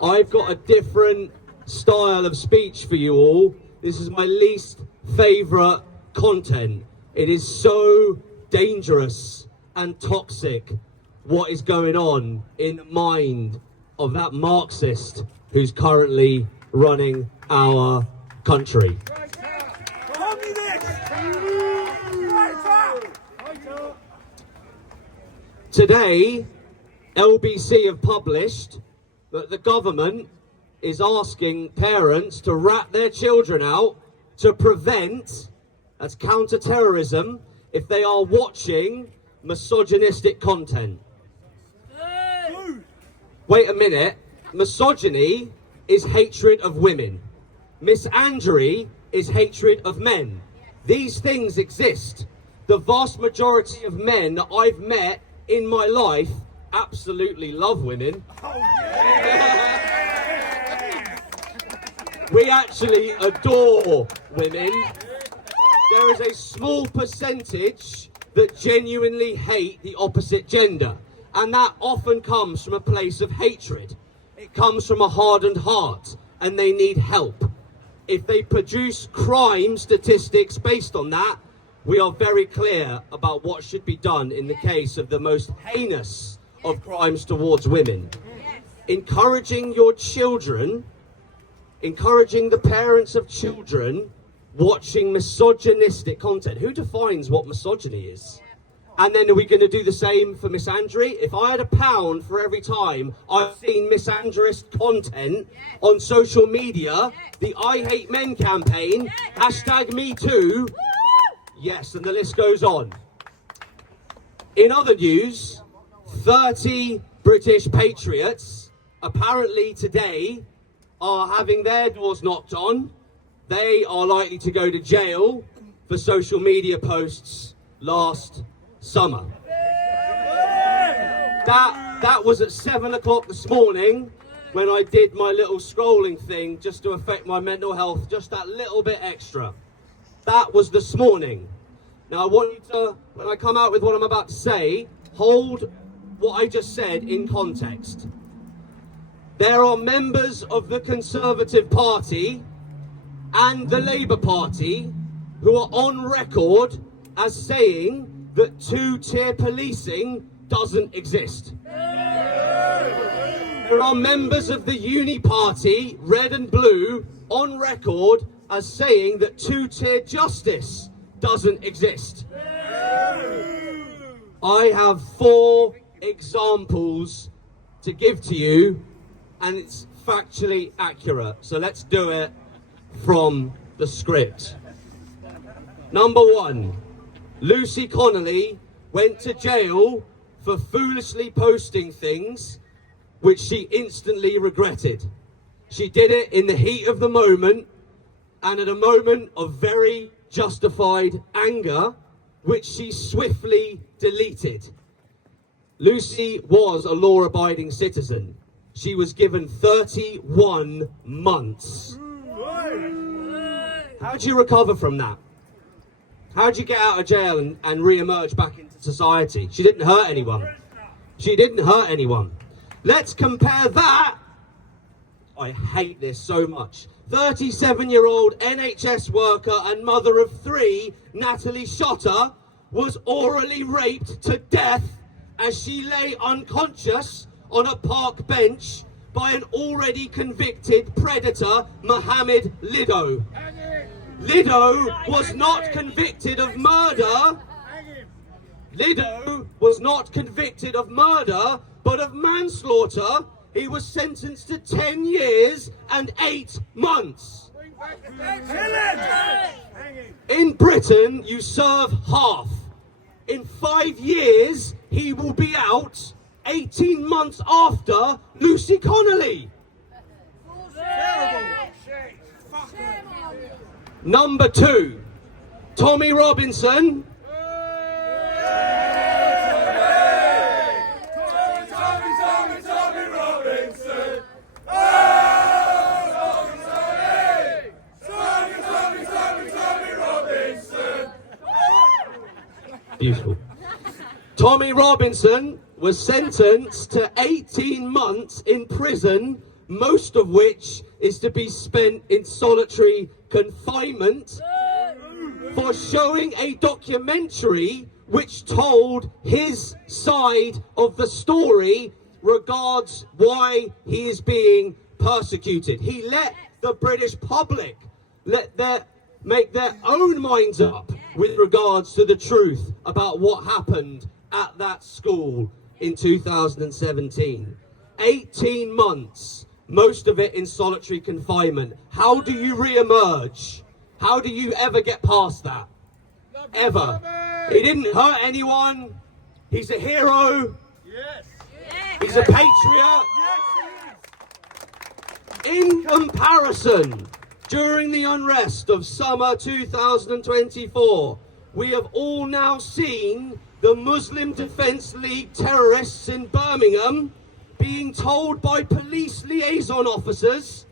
I've got a different style of speech for you all. This is my least favourite content. It is so dangerous and toxic what is going on in the mind of that Marxist who's currently running our country. Today, LBC have published that the government is asking parents to rat their children out to prevent, that's counter-terrorism, if they are watching misogynistic content. Wait a minute, misogyny is hatred of women. Misandry is hatred of men. These things exist. The vast majority of men that I've met in my life absolutely love women. We actually adore women. There is a small percentage that genuinely hate the opposite gender, and that often comes from a place of hatred. It comes from a hardened heart, and they need help. If they produce crime statistics based on that, we are very clear about what should be done in the case of the most heinous of crimes towards women. Encouraging your children, encouraging the parents of children watching misogynistic content. Who defines what misogyny is? And then are we going to do the same for misandry? If I had £1 for every time I've seen misandrist content on social media, the I Hate Men campaign, #MeToo, yes, and the list goes on. In other news, 30 British patriots apparently today are having their doors knocked on. They are likely to go to jail for social media posts last summer. That was at 7 o'clock this morning when I did my little scrolling thing just to affect my mental health just that little bit extra. That was this morning. Now I want you to, when I come out with what I'm about to say, hold what I just said in context. There are members of the Conservative Party and the Labour Party who are on record as saying that two-tier policing doesn't exist. There are members of the Uni Party, red and blue, on record as saying that two-tier justice doesn't exist. I have 4 examples to give to you, and it's factually accurate. So let's do it from the script. Number 1, Lucy Connolly went to jail for foolishly posting things which she instantly regretted. She did it in the heat of the moment and at a moment of very justified anger, which she swiftly deleted. Lucy was a law-abiding citizen. She was given 31 months. How do you recover from that? How do you get out of jail and re-emerge back into society? She didn't hurt anyone. She didn't hurt anyone. Let's compare that. I hate this so much. 37-year-old NHS worker and mother of 3, Natalie Shotter, was orally raped to death as she lay unconscious on a park bench by an already convicted predator, Mohammed Lido. Lido was not convicted of murder. Lido was not convicted of murder, but of manslaughter. He was sentenced to 10 years and 8 months. In Britain, you serve half. In 5 years, he will be out 18 months after Lucy Connolly. Number 2, Tommy Robinson. Beautiful. Tommy Robinson was sentenced to 18 months in prison most of which is to be spent in solitary confinement, for showing a documentary which told his side of the story regards why he is being persecuted. He let the British public make their own minds up with regards to the truth about what happened at that school in 2017. 18 months, most of it in solitary confinement. How do you re-emerge? How do you ever get past that? Ever. He didn't hurt anyone. He's a hero. Yes. He's a patriot. In comparison, during the unrest of summer 2024, we have all now seen the Muslim Defence League terrorists in Birmingham being told by police liaison officers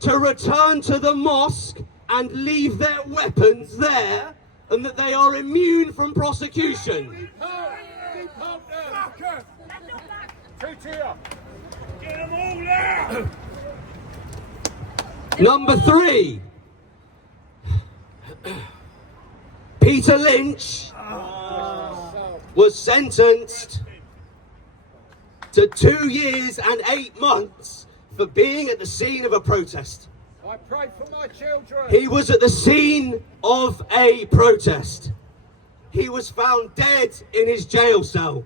to return to the mosque and leave their weapons there, and that they are immune from prosecution. Number 3, Peter Lynch was sentenced to 2 years and 8 months for being at the scene of a protest. I prayed for my children. He was at the scene of a protest. He was found dead in his jail cell.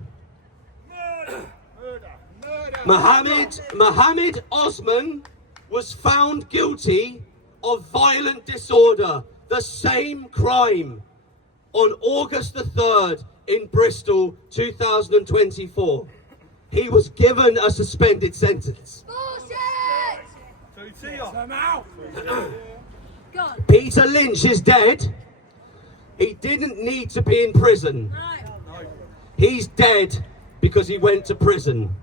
Mohammed Osman was found guilty of violent disorder, the same crime, on August the 3rd in Bristol, 2024. He was given a suspended sentence. Peter Lynch is dead. He didn't need to be in prison. He's dead because he went to prison.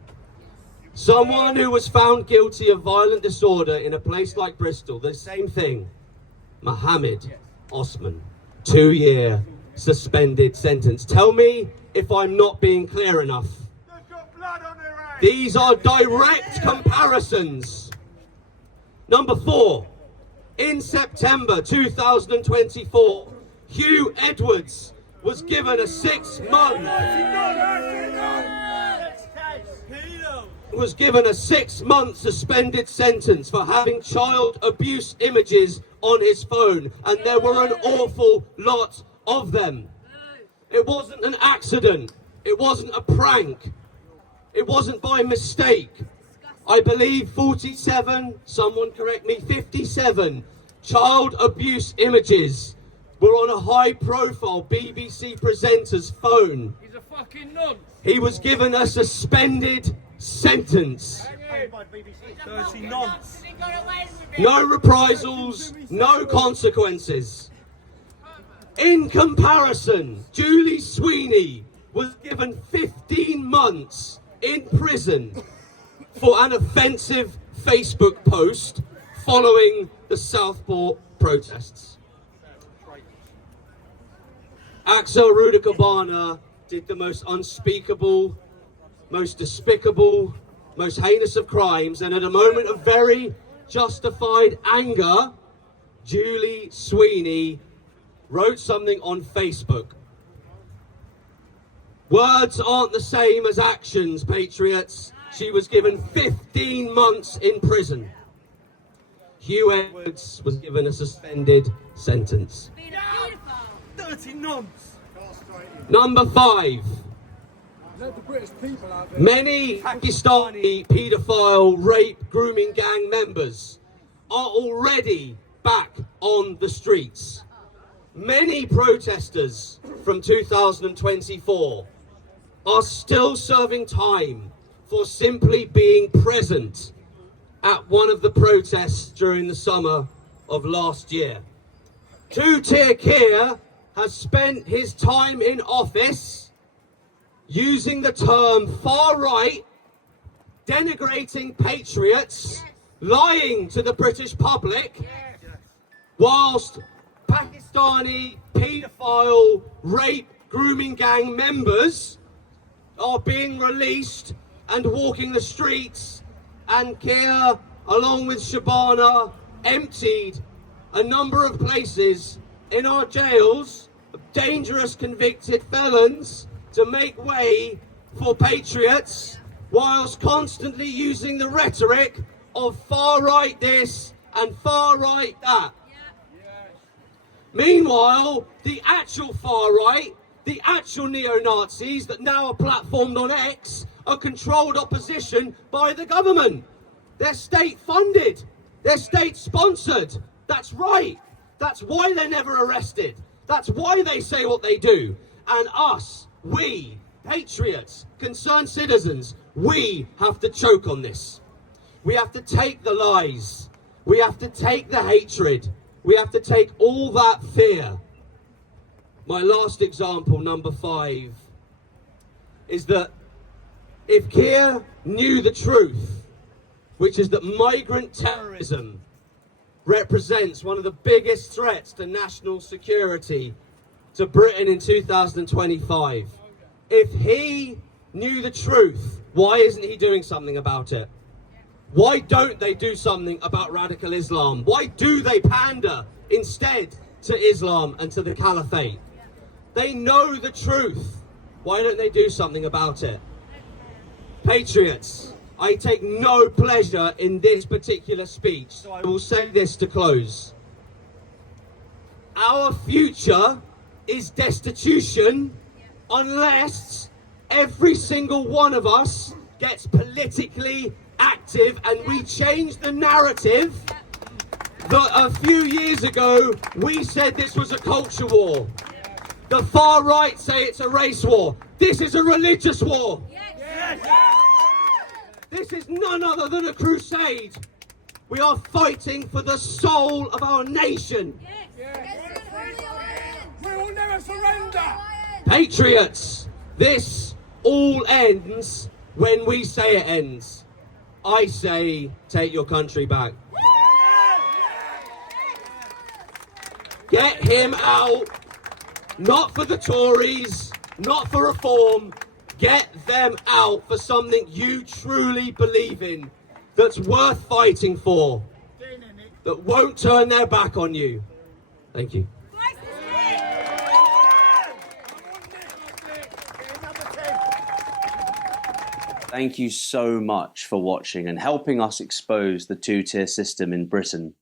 Someone who was found guilty of violent disorder in a place like Bristol, the same thing. Mohammed Osman, 2-year suspended sentence. Tell me if I'm not being clear enough. These are direct comparisons. Number 4, in September 2024, Hugh Edwards was given a 6-month suspended sentence for having child abuse images on his phone, and there were an awful lot of them. It wasn't an accident. It wasn't a prank. It wasn't by mistake. I believe 47, someone correct me, 57 child abuse images were on a high-profile BBC presenter's phone. He's a fucking nonce. He was given a suspended sentence. 30 nonce. No reprisals, no consequences. In comparison, Julie Sweeney was given 15 months in prison for an offensive Facebook post following the Southport protests. Axel Rudakabana did the most unspeakable, most despicable, most heinous of crimes, and at a moment of very justified anger, Julie Sweeney wrote something on Facebook. Words aren't the same as actions, patriots. She was given 15 months in prison. Hugh Edwards was given a suspended sentence. 30 nonce. Number 5. Many Pakistani paedophile, rape, grooming gang members are already back on the streets. Many protesters from 2024 are still serving time for simply being present at one of the protests during the summer of last year. Two-Tier Keir has spent his time in office using the term far-right, denigrating patriots, lying to the British public, whilst Pakistani paedophile, rape, grooming gang members are being released and walking the streets, and Keir along with Shabana, emptied a number of places in our jails of dangerous convicted felons to make way for patriots, whilst constantly using the rhetoric of far-right this and far-right that. Meanwhile, the actual far-right, the actual neo-Nazis that now are platformed on X, are controlled opposition by the government. They're state-funded. They're state-sponsored. That's right. That's why they're never arrested. That's why they say what they do. And us, we, patriots, concerned citizens, we have to choke on this. We have to take the lies. We have to take the hatred. We have to take all that fear. My last example, number 5, is that if Keir knew the truth, which is that migrant terrorism represents one of the biggest threats to national security to Britain in 2025, if he knew the truth, why isn't he doing something about it? Why don't they do something about radical Islam? Why do they pander instead to Islam and to the caliphate? They know the truth. Why don't they do something about it? Patriots, I take no pleasure in this particular speech, so I will say this to close. Our future is destitution unless every single one of us gets politically active and we change the narrative that a few years ago we said this was a culture war. The far right say it's a race war. This is a religious war. This is none other than a crusade. We are fighting for the soul of our nation. We will never surrender. Patriots, this all ends when we say it ends. I say, take your country back. Get him out. Not for the Tories, not for reform. Get them out for something you truly believe in, that's worth fighting for, that won't turn their back on you. Thank you. Thank you so much for watching and helping us expose the two-tier system in Britain.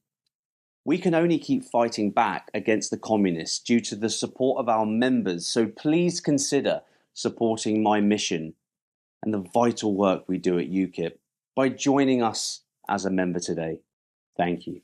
We can only keep fighting back against the communists due to the support of our members, so please consider supporting my mission and the vital work we do at UKIP by joining us as a member today. Thank you.